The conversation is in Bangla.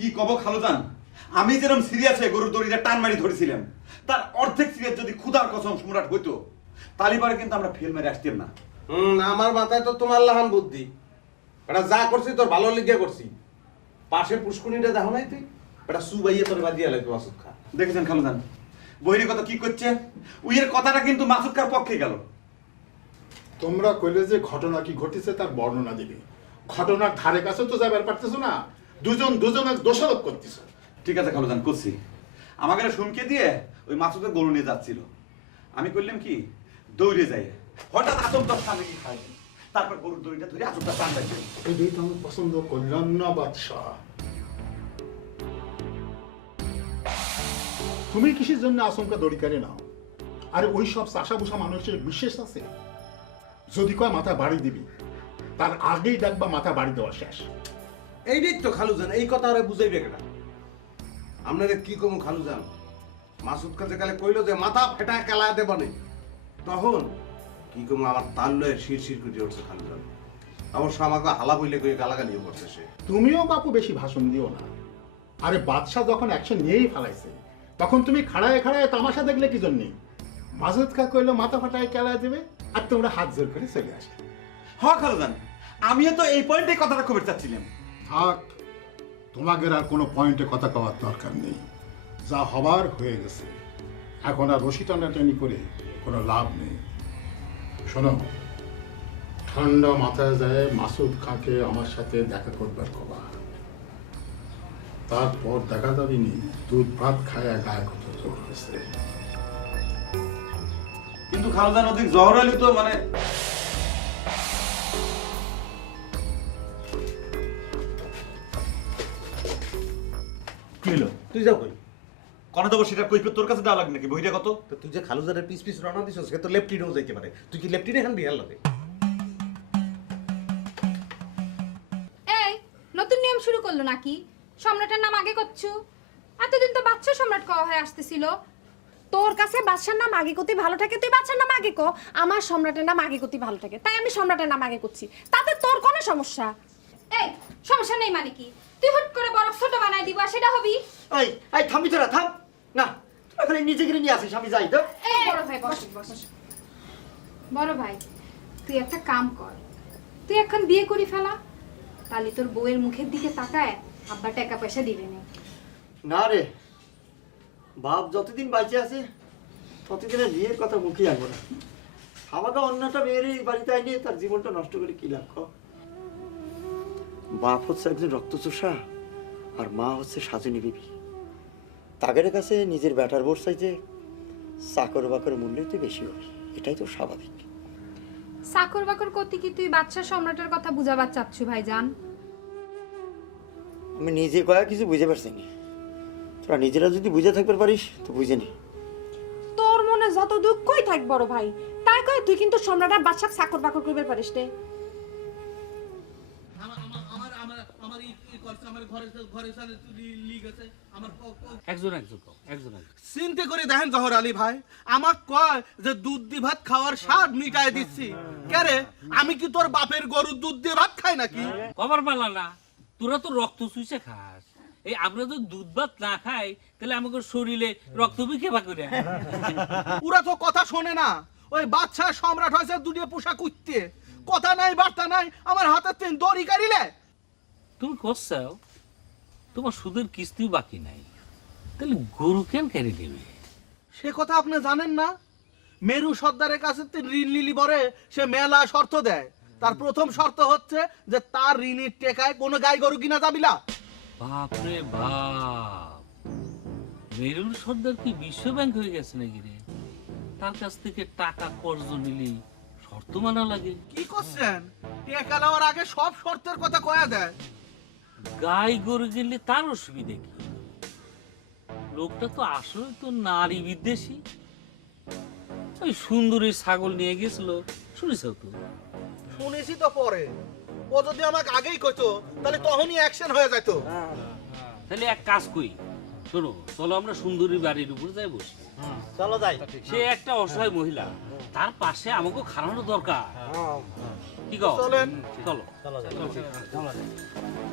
কি কব খালুজান? আমি যেরকম সিরিয়াস হয়ে গরুর দড়িটা টান মারি ধরেছিলাম তার অর্ধেক সিরিয়াস যদি ক্ষুধার কসম সম্রাট হইতো তালিবারে কিন্তু আমরা ফেল মেরে আসতাম না। হুম আমার মাথায় তো তোমার লাহান বুদ্ধি। এটা যা করছি তোর ভালো লিগে করছি। পাশে পুষ্কুনিটা দেখো নাই তুই? এটা সুবাইয়ে তোর বাজিয়ে লাগবে মাসুদ খা। দেখেছেন খালুজান? বহিরের কথা কি করছে উইয়ের কথাটা কিন্তু মাসুদকার পক্ষে গেল। তোমরা কইলে যে ঘটনা কি ঘটেছে তার বর্ণনা দিবে। ঘটনার ধারে কাছে তো যাবার পারতেছো না। দুজন দুজনের দোষারোপ করতেছো। ঠিক আছে খালুজান করছি। আমাকে শুনকে দিয়ে ওই মাসুদের গরু নিয়ে যাচ্ছিল। আমি করলাম কি দৌড়ে যাই। হঠাৎ আচমকার সামনে কি খাই। তারপর গরুর দড়িটা ধরে আচমকা টান লাগবে এটাই তো আমি পছন্দ করলাম না বাদশাহ। তুমি কিসের জন্য আশঙ্কা দড়িকারে নাও? আরে ওই সব চাষা বুসা মানুষের বিশেষ আছে। যদি কয় মাথা বাড়ি দিবি তার আগেই দেখবা মাথা বাড়ি দেওয়া শেষ। এইটাই তো খালুজান এই কথা ওরা বুঝাইবে কেনা আপনাদের কি কমু খালুজান? মাসুদ কাছে কালে কইলো যে মাথা ফেটা কেলা দেব নে তখন কি কমু আমার তাল্লয়ের শির শির করে উঠছে খালুজান। অবশ্য আমাকে হালা বইলে কই গালাগালিও করছে সে। তুমিও বাপু বেশি ভাষণ দিও না। আরে বাদশাহ যখন অ্যাকশন নিয়েই ফেলাইছে তখন তুমি খাড়ায় খাড়ায় তামাশা দেখলে কি জন্যে? মাজুদ কা কইলো মাথা ফাটায় কেলা দেবে? আর তোমরা হাত জোর করে চলে আসলে। হ খালুজান আমিও তো এই পয়েন্টে কথাটা খবর চাচ্ছিলাম। থাক, তোমাদের আর কোনো পয়েন্টে কথা কওয়ার দরকার নেই। যা হবার হয়ে গেছে। এখন আর রশি টানাটানি করে কোনো লাভ নেই। শোনো, ঠান্ডা মাথায় যায় মাসুদ খাঁকে আমার সাথে দেখা করবার কবা তারপর দেখা যাবি নি দুধ ভাত খায় গায়ে কত জোর হয়েছে। কিন্তু খালদা অধিক জহর হলে তো মানে কি হলো তুই যা কই? কনে দেবো সেটা তোর কাছে দেওয়া লাগবে নাকি? বইটা কত? তুই যে পিস পিস রানা দিছস সে তো লেফটিনেও যাইতে পারে। তুই কি লেফটিনে এখান বিহার লাগে এই নতুন নিয়ম শুরু করল নাকি? সম্রাটের নাম আগে করছ? এতদিন তো বাচ্চা সম্রাট কওয়া হয়ে আসতেছিল। তোর কাছে বাদশার নাম আগে করতে ভালো থাকে তুই বাদশার নাম আগে কো আমার সম্রাটের নাম আগে করতে ভালো থাকে তাই আমি সম্রাটের নাম আগে করছি। তাতে তোর কোনো সমস্যা? এই সমস্যা নেই মানে কি? তুই হুট বানাই দিব সেটা হবি। এই এই থামবি তোরা থাম। না তোরা খালি নিজেকে নিয়ে আসিস আমি যাই তো বড় ভাই বস বস। বড় ভাই তুই একটা কাম কর। তুই এখন বিয়ে করি ফেলা। তাহলে তোর বউয়ের মুখের দিকে তাকায় আব্বা টাকা পয়সা দিবে না। না রে বাপ যতদিন বাঁচে আছে ততদিনে বিয়ের কথা মুখে আনব না। আমাকে অন্যটা মেয়ের এই বাড়িতে আইনিয়ে তার জীবনটা নষ্ট করে কি লাভ? বাপ হচ্ছে একজন রক্তচোষা। আর মা হচ্ছে সাজনী বিবি। তাদের কাছে নিজের ব্যাটার বোর যে চাকর বাকর মূল্য তো বেশি হবে এটাই তো স্বাভাবিক। চাকর বাকর করতে কি তুই বাচ্চা সম্রাটের কথা বুঝাবার চাচ্ছু ভাইজান? আমি নিজে কয়া কিছু বুঝে পারছি না। তোরা নিজেরা যদি বুঝে থাকতে পারিস তো বুঝে নি। তোর মনে যত দুঃখই থাক বড় ভাই তাই কয় তুই কিন্তু সম্রাট আর বাদশাহ চাকর বাকর করবে পারিস একজন একজন চিন্তা করে দেখেন জহর আলী ভাই আমাক কয় যে দুধ দিয়ে ভাত খাওয়ার স্বাদ মিটায় দিচ্ছি। কেরে আমি কি তোর বাপের গরুর দুধ দিয়ে ভাত খাই নাকি? কবার পালা না তোরা তো রক্ত চুষে খাস। এই আমরা তো দুধ ভাত না খাই তাহলে আমাকে শরীরে রক্ত বিখেবা করে? ওরা তো কথা শোনে না। ওই বাচ্চা সম্রাট হয়েছে দুটিয়ে পোশাক উঠতে। কথা নাই বার্তা নাই আমার হাতের তিন দড়ি কাড়িলে। তুমি করছাও তোমার সুদের কিস্তি বাকি নাই। তাহলে গরু কেন কেড়ে দেবে সে কথা আপনি জানেন না। মেরু সর্দারের কাছে ঋণ লিলি বরে সে মেলা শর্ত দেয়। তার প্রথম শর্ত হচ্ছে যে তার ঋণের টেকায় কোনো গাই গরু কিনা যাবিলা বাপরে বাপ। মেরুল সর্দার কি বিশ্ব ব্যাংক হয়ে গেছে নাকি রে? তার কাছ থেকে টাকা কর্জ নিলেই শর্ত মানা লাগে। কি করছেন? টেকা নেওয়ার আগে সব শর্তের কথা কয়া দেয়। গাই গরু গেলে তার অসুবিধে কি লোকটা তো আসলে তো নারী বিদ্বেষী ওই সুন্দরী ছাগল নিয়ে গেছিল শুনেছ তো শুনেছি তো পরে ও যদি আমাকে আগেই কইতো তাহলে তখনই অ্যাকশন হয়ে যেত তাহলে এক কাজ করি শোনো চলো আমরা সুন্দরী বাড়ির উপর যাই বসি চলো যাই সে একটা অসহায় মহিলা তার পাশে আমাকে খাওয়ানো দরকার কি কও চলেন। চলো চলো যাই